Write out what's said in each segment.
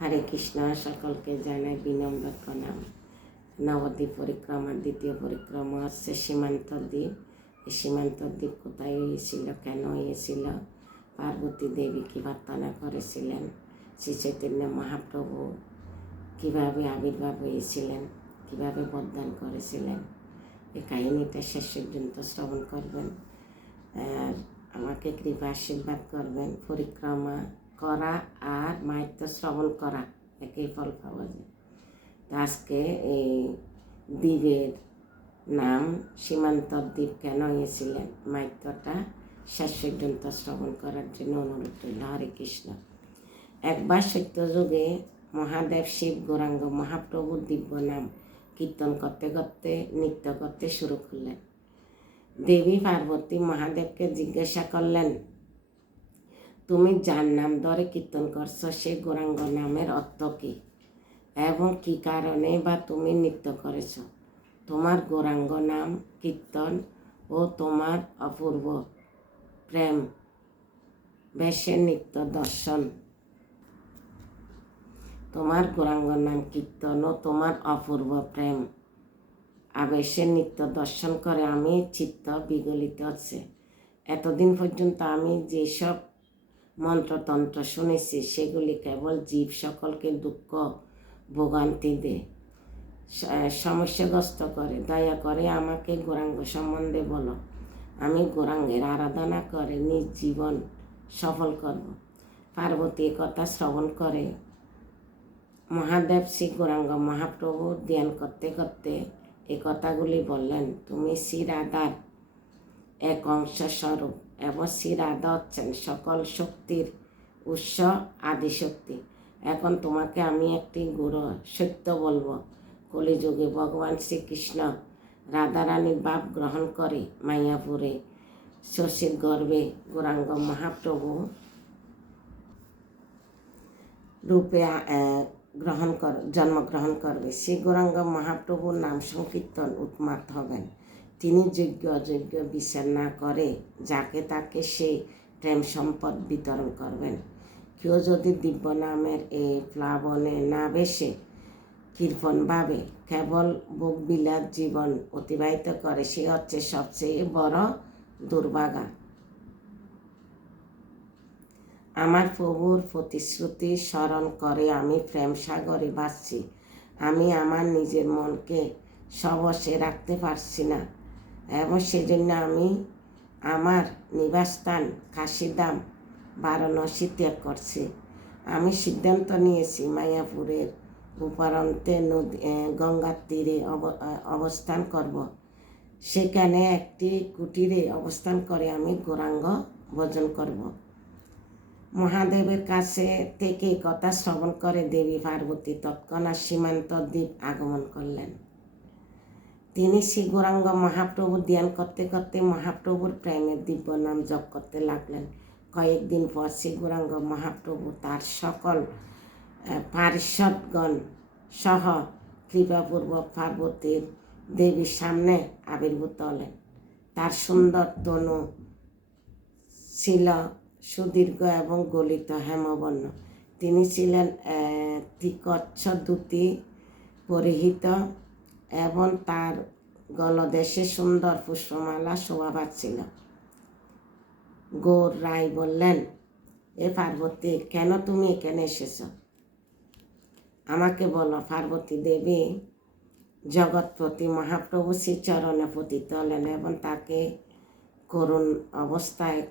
হরে কৃষ্ণ, সকলকে জানাই বিনম্র প্রণাম। নবদ্বীপ পরিক্রমার, দ্বিতীয় পরিক্রমা হচ্ছে সীমান্ত দ্বীপ। এই সীমান্ত দ্বীপ কোথায় হয়েছিল কেন হয়েছিল পার্বতী দেবী কী প্রার্থনা করেছিলেন? শ্রী চৈতন্য মহাপ্রভু কীভাবে আবির্ভাব হয়েছিলেন? কীভাবে বরদান করেছিলেন? এই কাহিনীটা শেষ পর্যন্ত শ্রবণ করবেন। আর আমাকে কৃপা আশীর্বাদ করবেন। পরিক্রমা করা আর মাহিত্য শ্রবণ করা, একই ফল পাওয়া যায়। তো আজকে এই দ্বীপের নাম সীমান্ত দ্বীপ কেন হয়েছিলেন মাহিত্যটা শেষ পর্যন্ত শ্রবণ করার জন্য অনুরোধ রইল। হরে কৃষ্ণ। একবার সত্যযুগে মহাদেব শিব গৌরাঙ্গ মহাপ্রভুর দিব্য নাম কীর্তন করতে করতে নৃত্য করতে শুরু করলেন। দেবী পার্বতী মহাদেবকে জিজ্ঞাসা করলেন তুমি যার নাম ধরে কীর্তন করছ, সে গৌরাঙ্গ নামের অর্থ কী? এবং কী কারণে বা তুমি নৃত্য করেছ? তোমার গৌরাঙ্গ নাম কীর্তন ও তোমার অপূর্ব প্রেম, বেশে নৃত্য দর্শন। তোমার গৌরাঙ্গ নাম কীর্তন ও তোমার অপূর্ব প্রেম আবেশে নিত্য দর্শন করে আমি চিত্ত বিগলিত হচ্ছে। এতদিন পর্যন্ত আমি যেসব মন্ত্রতন্ত্র শুনেছি, সেগুলি কেবল জীব সকলকে দুঃখ, ভোগান্তি দেয় সমস্যাগ্রস্ত করে। দয়া করে আমাকে গৌরাঙ্গ সম্বন্ধে বলো। আমি গৌরাঙ্গের আরাধনা করে নিজ জীবন সফল করব। পার্বতী কথা শ্রবণ করে মহাদেব শ্রী গৌরাঙ্গ মহাপ্রভু ধ্যান করতে করতে এ কথাগুলি বললেন, তুমি শ্রী রাধার এক অংশ স্বরূপ এবং শ্রী রাধা হচ্ছেন সকল শক্তির উৎস আদিশক্তি। এখন তোমাকে আমি একটি গুরু সত্য বলব। কলিযুগে ভগবান শ্রীকৃষ্ণ রাধারানীর বাপ গ্রহণ করে মায়াপুরে শশীর গর্বে গৌরাঙ্গ মহাপ্রভু রূপে গ্রহণ কর, জন্মগ্রহণ করবে। শ্রী গৌরাঙ্গ মহাপ্রভুর নাম সংকীর্তন উৎমাত হবেন। তিনি যোগ্য অযোগ্য বিচার না করে যাকে তাকে সেই প্রেম সম্পদ বিতরণ করবেন। কেউ যদি দিব্য নামের এই প্লাবনে না বেশে কৃপণভাবে কেবল বিলাত জীবন অতিবাহিত করে, সে হচ্ছে সবচেয়ে বড় দুর্ভাগা। আমার প্রভুর প্রতিশ্রুতি স্মরণ করে আমি প্রেম সাগরে বাঁচছি। আমি আমার নিজের মনকে সবসে রাখতে পারছি না। এবং সেজন্য আমি আমার নিবাসস্থান কাশিদাম বারাণসী ত্যাগ করছি। আমি সিদ্ধান্ত নিয়েছি মায়াপুরের উপারন্তে নদী গঙ্গার তীরে অব- অবস্থান করব। সেখানে একটি কুটিরে অবস্থান করে আমি গৌরাঙ্গ ভোজন করব। মহাদেবের কাছে থেকে কথা শ্রবণ করে দেবী পার্বতী তৎক্ষণাৎ সীমান্ত দ্বীপ আগমন করলেন। তিনি শ্রী গৌরাঙ্গ মহাপ্রভু ধ্যান করতে করতে মহাপ্রভুর প্রেমের দিব্য নাম জপ করতে লাগলেন। কয়েকদিন পর শ্রী গৌরাঙ্গ মহাপ্রভু তার সকল পার্শ্বদগণ সহ কৃপাপূর্বক পার্বতীর দেবীর সামনে আবির্ভূত হলেন। তার সুন্দর তনু ছিল সুদীর্ঘ এবং গলিত হেমবর্ণ। তিনি ছিলেন তিকচ্ছ দ্যুতি পরিহিত এবং তার গলদেশে সুন্দর পুষ্পমালা শোভা পাচ্ছিল। গৌর রায় বললেন, এ পার্বতী, কেন তুমি এখানে এসেছ? আমাকে বলো, পার্বতী দেবী জগৎপতি মহাপ্রভু শ্রীচরণে পতিত হলেন এবং তাকে করুণ অবস্থায়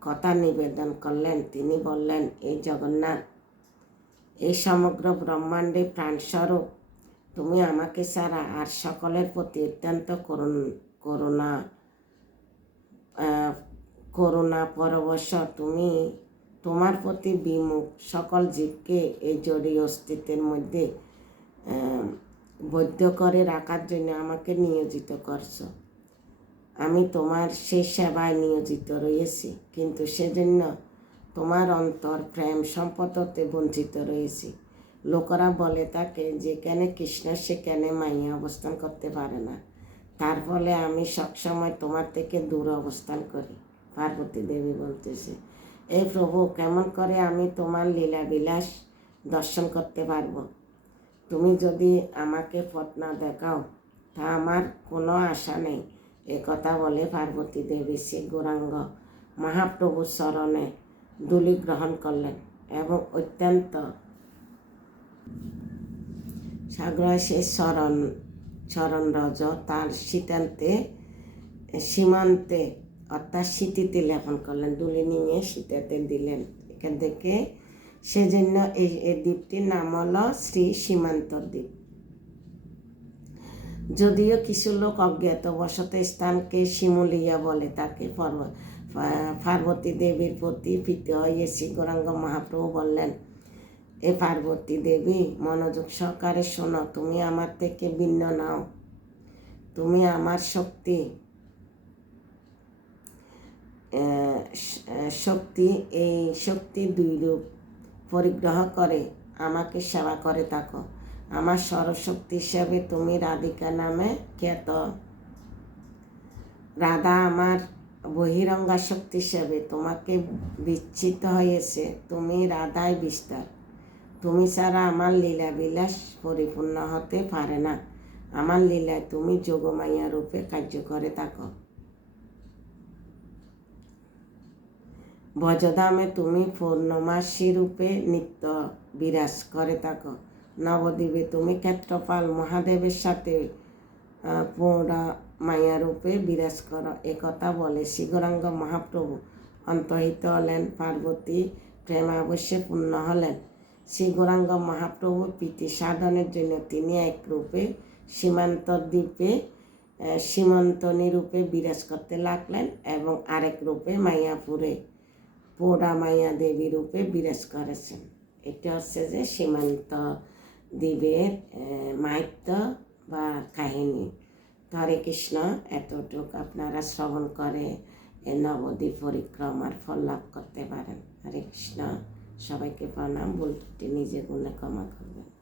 কথা নিবেদন করলেন। তিনি বললেন, এই জগন্নাথ, এই সমগ্র ব্রহ্মাণ্ডে প্রাণস্বরূপ তুমি আমাকে ছাড়া আর সকলের প্রতি অত্যন্ত করুণ, করুণা করুণা পরবশ তুমি তোমার প্রতি বিমুখ সকল জীবকে এই জড়ীয় অস্তিত্বের মধ্যে বৈধ করে রাখার জন্য আমাকে নিয়োজিত করছ। আমি তোমার সেই সেবায় নিয়োজিত রয়েছি, কিন্তু সেজন্য তোমার অন্তর প্রেম সম্পদতে বঞ্চিত রয়েছি। লোকেরা বলে তাকে যেখানে কৃষ্ণ সেখানে মাইয়া অবস্থান করতে পারে না। তার ফলে আমি সবসময় তোমার থেকে দূর অবস্থান করি, পার্বতী দেবী বলতেছে। এই প্রভু, কেমন করে আমি তোমার লীলা বিলাস দর্শন করতে পারব? তুমি যদি আমাকে পথ না দেখাও, তা আমার কোনো আশা নেই। এ কথা বলে পার্বতী দেবী শ্রী গৌরাঙ্গ মহাপ্রভুর স্মরণে দুলি গ্রহণ করলেন এবং অত্যন্ত সাগ্রহ স্মরণ স্মরণ রজ তার শীতান্তে সীমান্তে অর্থাৎ স্মৃতিতে লেপন করলেন দুলি নিয়ে শীতাতে দিলেন। এখান থেকে সেজন্য এই এই দ্বীপটির নাম হলো শ্রী সীমান্ত দ্বীপ। যদিও কিছু লোক অজ্ঞাতবশত স্থানকে শিমুলিয়া বলে, তাকে পর্ব- পার্বতী দেবীর প্রতি প্রীত হয়ে শ্রী গৌরাঙ্গ মহাপ্রভু বললেন এ পার্বতী দেবী, মনোযোগ সহকারে শোনো, তুমি আমার থেকে ভিন্ন নাও। তুমি আমার শক্তি শক্তি, এই শক্তি দুই রূপ পরিগ্রহ করে, আমাকে সেবা করে থাকো। আমার সরস্বতী হিসাবে তুমি রাধিকা নামে খ্যাত। রাধা আমার বহিরঙ্গা শক্তি হিসাবে তোমাকে বিচ্ছিত হয়েছে, তুমি রাধায় বিস্তার। তুমি ছাড়া আমার লীলা বিলাস পরিপূর্ণ হতে পারে না। আমার লীলায় তুমি যোগমাইয়া রূপে কার্য করে থাকো। ভজধামে তুমি পূর্ণমাসী রূপে নিত্য বিরাজ করে থাকো। নবদ্বীপে তুমি ক্ষেত্রপাল মহাদেবের সাথে মায়া রূপে বিরাজ করো। একথা বলে শ্রীগৌরাঙ্গ মহাপ্রভু অন্তহিত হলেন, পার্বতী প্রেমাবশ্যে পূর্ণ হলেন। শ্রী গৌরাঙ্গ মহাপ্রভুর প্রীতি সাধনের জন্য তিনি এক রূপে সীমান্ত দ্বীপে সীমন্তনী রূপে বিরাজ করতে লাগলেন এবং আরেক রূপে মায়াপুরে পোড়া মায়া দেবী রূপে বিরাজ করেছেন। এটা হচ্ছে যে সীমান্ত দ্বীপের আহ, মাহাত্ম্য বা কাহিনী। হরে কৃষ্ণ এতটুক আপনারা শ্রবণ করে নবদ্বীপ পরিক্রমার ফল লাভ করতে পারেন। হরে কৃষ্ণ। সবাইকে প্রণাম বলতে নিজে গুণে ক্ষমা করবেন।